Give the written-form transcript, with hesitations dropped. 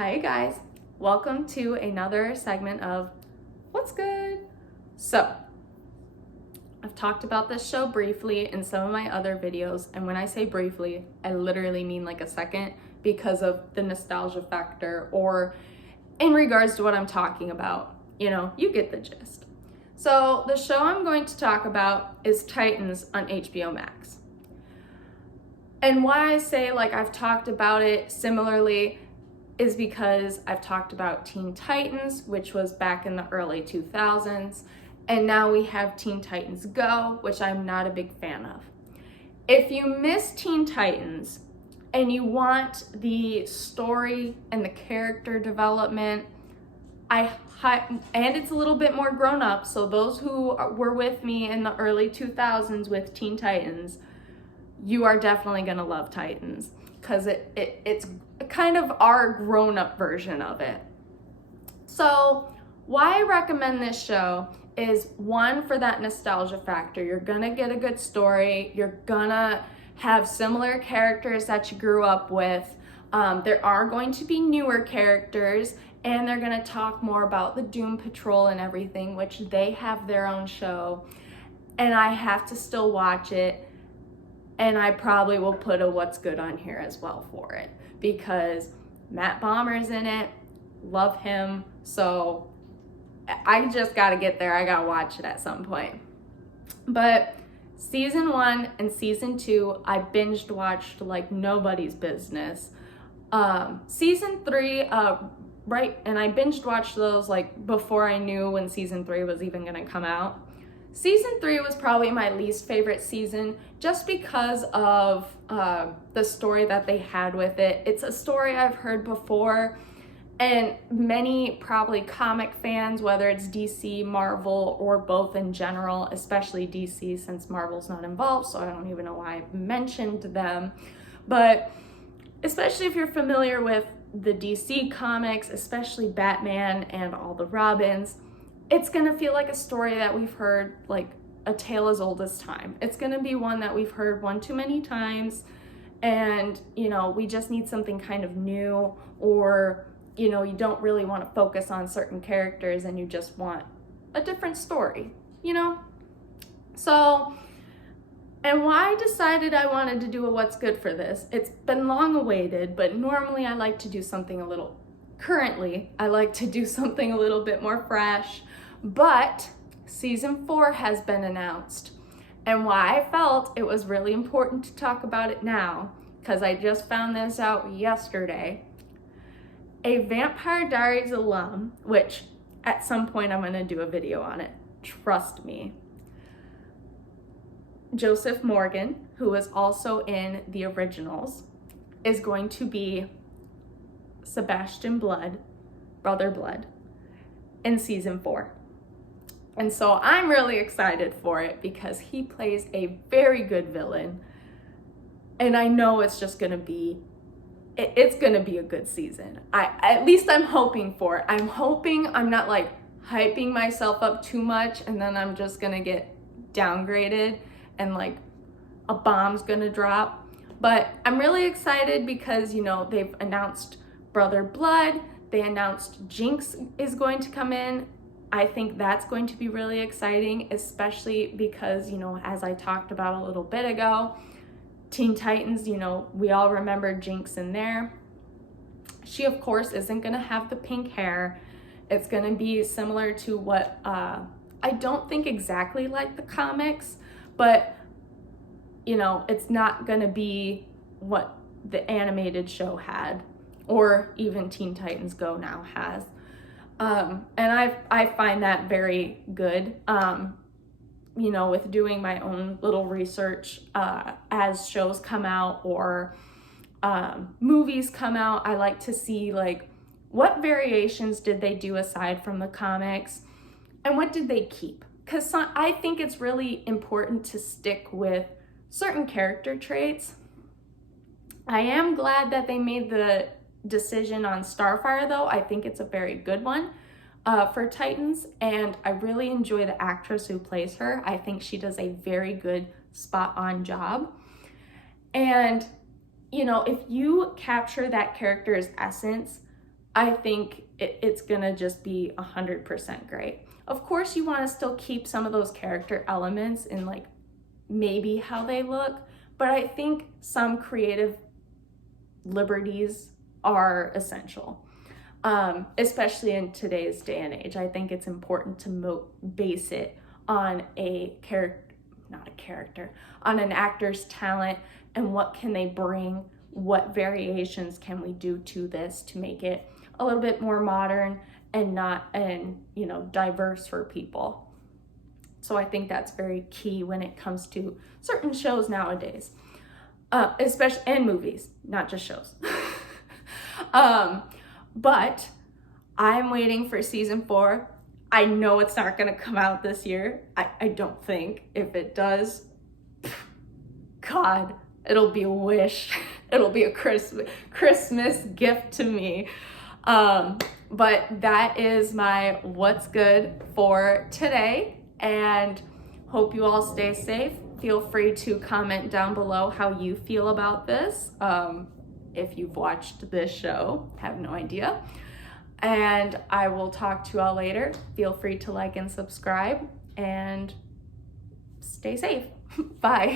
Hi guys, welcome to another segment of What's Good? So, I've talked about this show briefly in some of my other videos, and when I say briefly, I literally mean like a second because of the nostalgia factor or in regards to what I'm talking about. You get the gist. So, the show I'm going to talk about is Titans on HBO Max. And why I say like I've talked about it similarly is because I've talked about Teen Titans, which was back in the early 2000s, and now we have Teen Titans Go, which I'm not a big fan of. If you miss Teen Titans and you want the story and the character development, and it's a little bit more grown up, so those who were with me in the early 2000s with Teen Titans, you are definitely gonna love Titans because it's kind of our grown-up version of it. So why I recommend this show is, one, for that nostalgia factor. You're gonna get a good story. You're gonna have similar characters that you grew up with. There are going to be newer characters, and they're gonna talk more about the Doom Patrol and everything, which they have their own show, and I have to still watch it. And I probably will put a What's Good on here as well for it because Matt Bomer's in it, love him. So I just gotta get there. I gotta watch it at some point. But season 1 and season 2, I binged watched like nobody's business. Season 3, and I binged watched those like before I knew when season 3 was even gonna come out. Season 3 was probably my least favorite season just because of the story that they had with it. It's a story I've heard before, and many probably comic fans, whether it's DC, Marvel, or both in general, especially DC since Marvel's not involved, so I don't even know why I mentioned them. But especially if you're familiar with the DC comics, especially Batman and all the Robins, it's gonna feel like a story that we've heard, like a tale as old as time. It's gonna be one that we've heard one too many times, and we just need something kind of new, or you don't really want to focus on certain characters and you just want a different story, So, and why I decided I wanted to do a What's Good for this, it's been long awaited, but normally I like to do something currently I like to do something a little bit more fresh. But season 4 has been announced, and why I felt it was really important to talk about it now, because I just found this out yesterday. A Vampire Diaries alum, which at some point I'm going to do a video on it, trust me, Joseph Morgan, who was also in the originals, is going to be Sebastian Blood, Brother Blood, in season 4. And so I'm really excited for it because he plays a very good villain. And I know it's just gonna be, it's gonna be a good season. At least I'm hoping for it. I'm hoping I'm not like hyping myself up too much and then I'm just gonna get downgraded and like a bomb's gonna drop. But I'm really excited because, they've announced Brother Blood. They announced Jinx is going to come in. I think that's going to be really exciting, especially because, as I talked about a little bit ago, Teen Titans, we all remember Jinx in there. She, of course, isn't going to have the pink hair. It's going to be similar to what, I don't think exactly like the comics, but, it's not going to be what the animated show had, or even Teen Titans Go now has. And I find that very good, with doing my own little research as shows come out or movies come out. I like to see like what variations did they do aside from the comics and what did they keep? Because I think it's really important to stick with certain character traits. I am glad that they made the decision on Starfire, though. I think it's a very good one for Titans, and I really enjoy the actress who plays her. I think she does a very good spot-on job. And if you capture that character's essence, I think it's gonna just be 100% great. Of course, you want to still keep some of those character elements in like maybe how they look, but I think some creative liberties are essential, especially in today's day and age. I think it's important to base it on a character, not a character, on an actor's talent and what can they bring, what variations can we do to this to make it a little bit more modern and diverse for people. So I think that's very key when it comes to certain shows nowadays, especially in movies, not just shows. But I'm waiting for season 4. I know it's not gonna come out this year. I don't think. If it does, God, it'll be a wish. It'll be a Christmas gift to me. But that is my what's good for today, and hope you all stay safe. Feel free to comment down below how you feel about this. If you've watched this show, have no idea. And I will talk to you all later. Feel free to like and subscribe, and stay safe. Bye.